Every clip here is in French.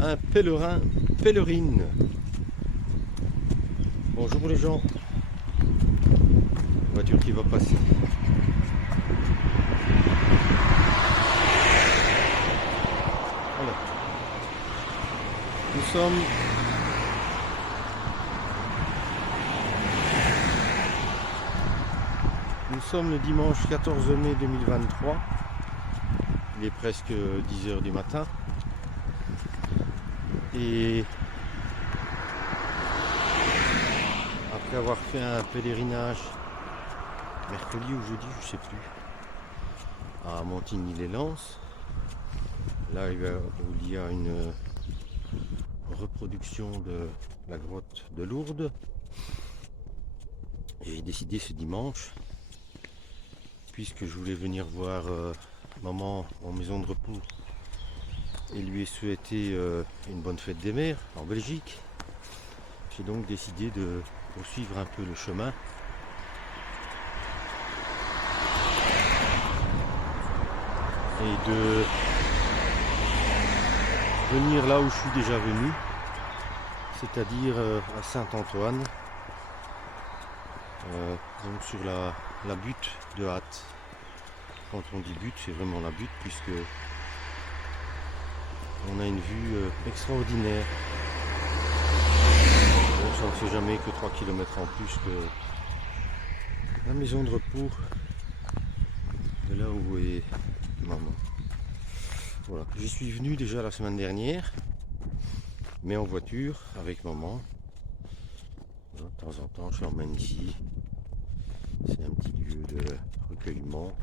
un pèlerin, pèlerine. Bonjour les gens. Voiture qui va passer. Voilà. Nous sommes le dimanche 14 mai 2023. Il est presque 10 h du matin. Et après avoir fait un pèlerinage mercredi ou jeudi, je sais plus, à Montigny-les-Lances, là il y a une reproduction de la grotte de Lourdes. Et j'ai décidé ce dimanche, puisque je voulais venir voir maman en maison de repos et lui souhaiter une bonne fête des mères en Belgique. J'ai donc décidé de poursuivre un peu le chemin et de venir là où je suis déjà venu, c'est-à-dire à Saint-Antoine, donc sur la butte de Hâte. Quand on dit butte, c'est vraiment la butte, puisque on a une vue extraordinaire. Bon, ça ne fait jamais que 3 km en plus que la maison de repos de là où est maman. Voilà, j'y suis venu déjà la semaine dernière, mais en voiture avec maman. Voilà, de temps en temps, je l'emmène ici. C'est un petit lieu de recueillement.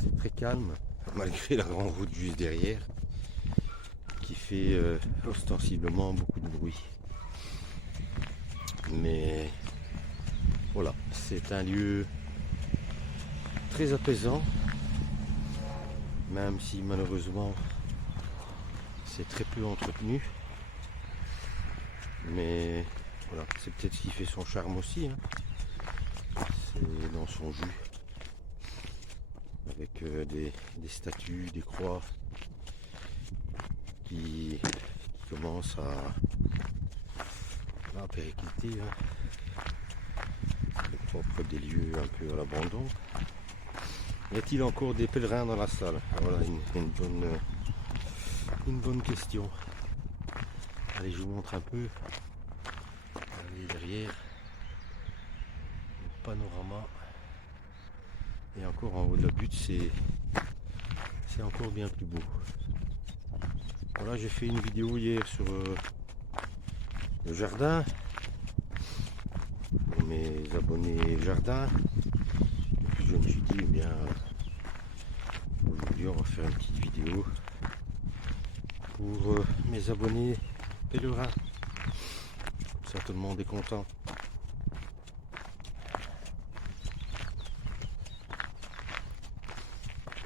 C'est très calme, malgré la grande route juste derrière, qui fait ostensiblement beaucoup de bruit. Mais voilà, c'est un lieu très apaisant, même si malheureusement c'est très peu entretenu. Mais voilà, c'est peut-être ce qui fait son charme aussi, hein. C'est dans son jus, avec des statues, des croix qui commencent à péricliter, hein. C'est propre des lieux un peu à l'abandon. Y a-t-il encore des pèlerins dans la salle? Voilà une bonne question. Allez, je vous montre un peu. Allez, derrière, le panorama. Et encore en haut de la butte, c'est encore bien plus beau. Voilà, j'ai fait une vidéo hier sur le jardin, pour mes abonnés jardin. Et puis je me suis dit, eh bien, aujourd'hui on va faire une petite vidéo pour mes abonnés pèlerins. Comme ça tout le monde est content.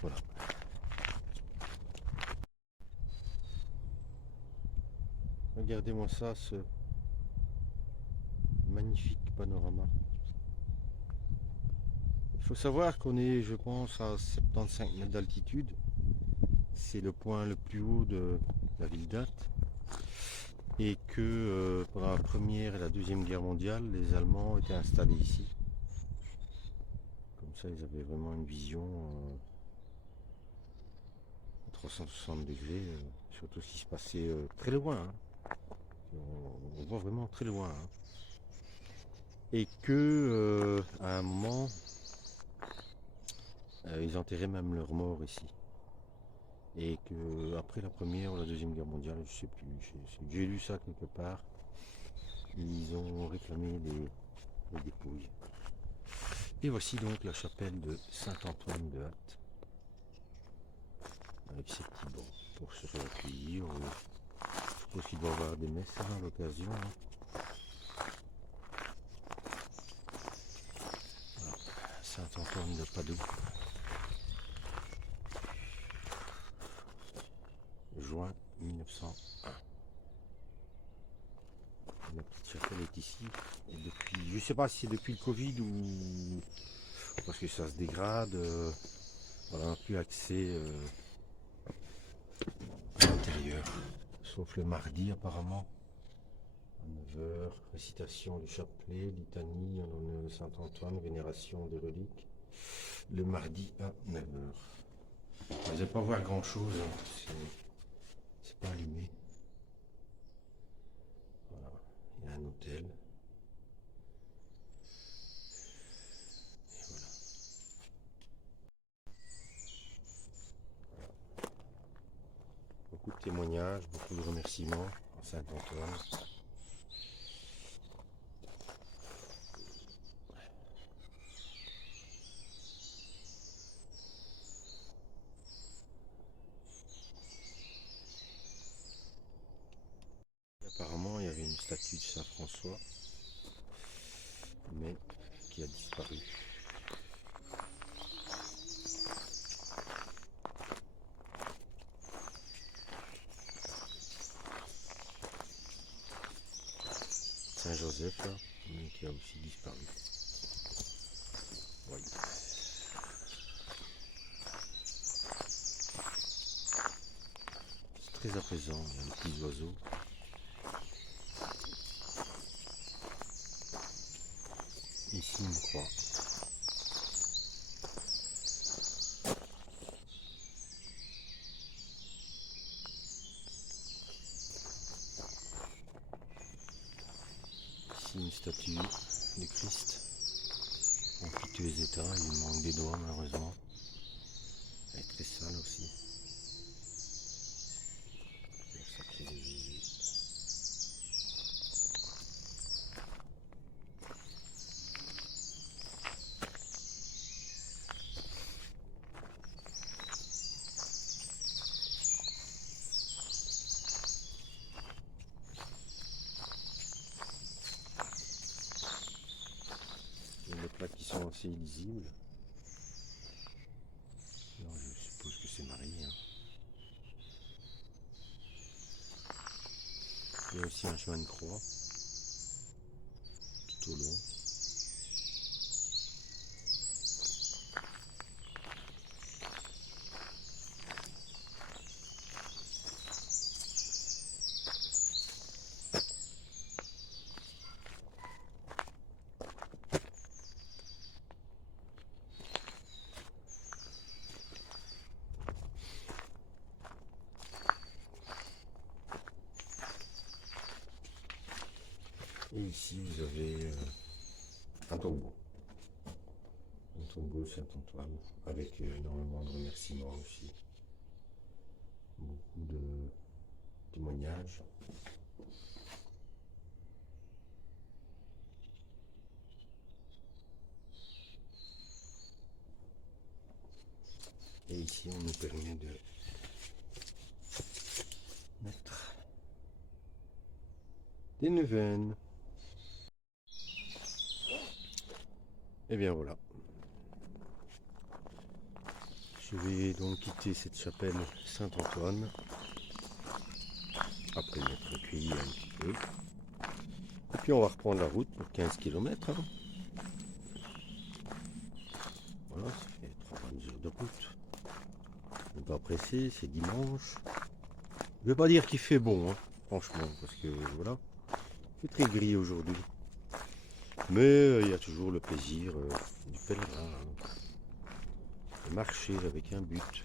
Voilà. Regardez-moi ça, ce magnifique panorama. Il faut savoir qu'on est, je pense, à 75 mètres d'altitude. C'est le point le plus haut de la ville d'Ath. Et que pendant la Première et la Deuxième Guerre mondiale, les Allemands étaient installés ici. Comme ça, ils avaient vraiment une vision à 360 degrés, surtout ce qui se passait très loin, hein. On voit vraiment très loin, hein. Et que à un moment, ils enterraient même leurs morts ici. Et que après la Première ou la Deuxième Guerre mondiale, je sais plus, j'ai lu ça quelque part, ils ont réclamé les dépouilles. Et voici donc la chapelle de Saint-Antoine de Hâte, avec ses petits bancs pour se recueillir. Je suppose qu'il doit y avoir des messes à l'occasion, hein. Voilà. Saint-Antoine de Padoue. Juin 1901. La petite chapelle est ici. Et depuis, je ne sais pas si c'est depuis le Covid ou parce que ça se dégrade. Voilà, on n'a plus accès à l'intérieur. sauf le mardi apparemment. À 9 heures, récitation du chapelet, litanie en l'honneur de Saint-Antoine, vénération des reliques. Le mardi à 9 heures. Vous n'allez pas voir grand chose, hein. C'est pas allumé. Voilà, il y a un hôtel. Beaucoup de témoignages, beaucoup de remerciements à Saint-Antoine. Apparemment, il y avait une statue de Saint-François, mais qui a disparu. Saint-Joseph, là, mais qui a aussi disparu. Oui. C'est très apaisant, il y a des petits oiseaux. Ici, une croix. Ici, une statue du Christ. En piteux état, il manque des doigts malheureusement. Elle est très sale aussi. Le sacré de Jésus. Il y a des plaques qui sont assez illisibles. Alors, je suppose que c'est Marie. Hein. Il y a aussi un chemin de croix tout au long. Et ici, vous avez un tombeau. Un tombeau Saint-Antoine, avec énormément de remerciements aussi. Beaucoup de témoignages. Et ici, on nous permet de mettre des neuvaines. Et bien voilà. Je vais donc quitter cette chapelle Saint-Antoine. Après m'être recueilli un petit peu. Et puis on va reprendre la route pour 15 km. Hein. Voilà, ça fait 3 bonnes heures de route. On n'est pas pressé, c'est dimanche. Je ne vais pas dire qu'il fait bon, hein, franchement, parce que voilà, c'est très gris aujourd'hui. Mais il y a toujours le plaisir du pèlerin. Hein. De marcher avec un but.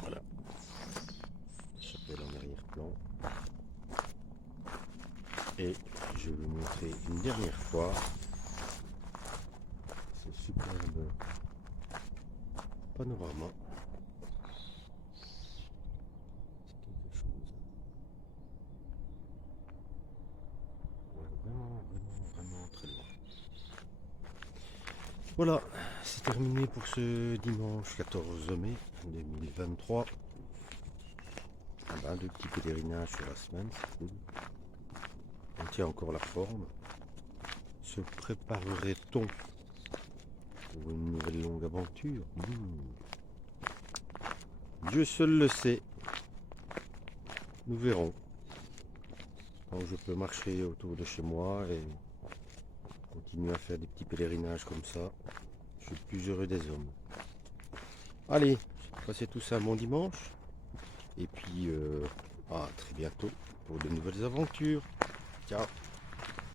Voilà. La chapelle en arrière-plan. Et je vais vous montrer une dernière fois ce superbe panorama. C'est quelque chose. Ouais, vraiment très loin. Voilà, c'est terminé pour ce dimanche 14 mai 2023. Ah ben, 2 petits pèlerinages sur la semaine, c'est cool. On tient encore la forme. Se préparerait-on pour une nouvelle longue aventure? Dieu seul le sait. Nous verrons. Donc je peux marcher autour de chez moi et continuer à faire des petits pèlerinages comme ça. Je suis le plus heureux des hommes. Allez, passez tous un bon dimanche. Et puis à très bientôt pour de nouvelles aventures. Ciao.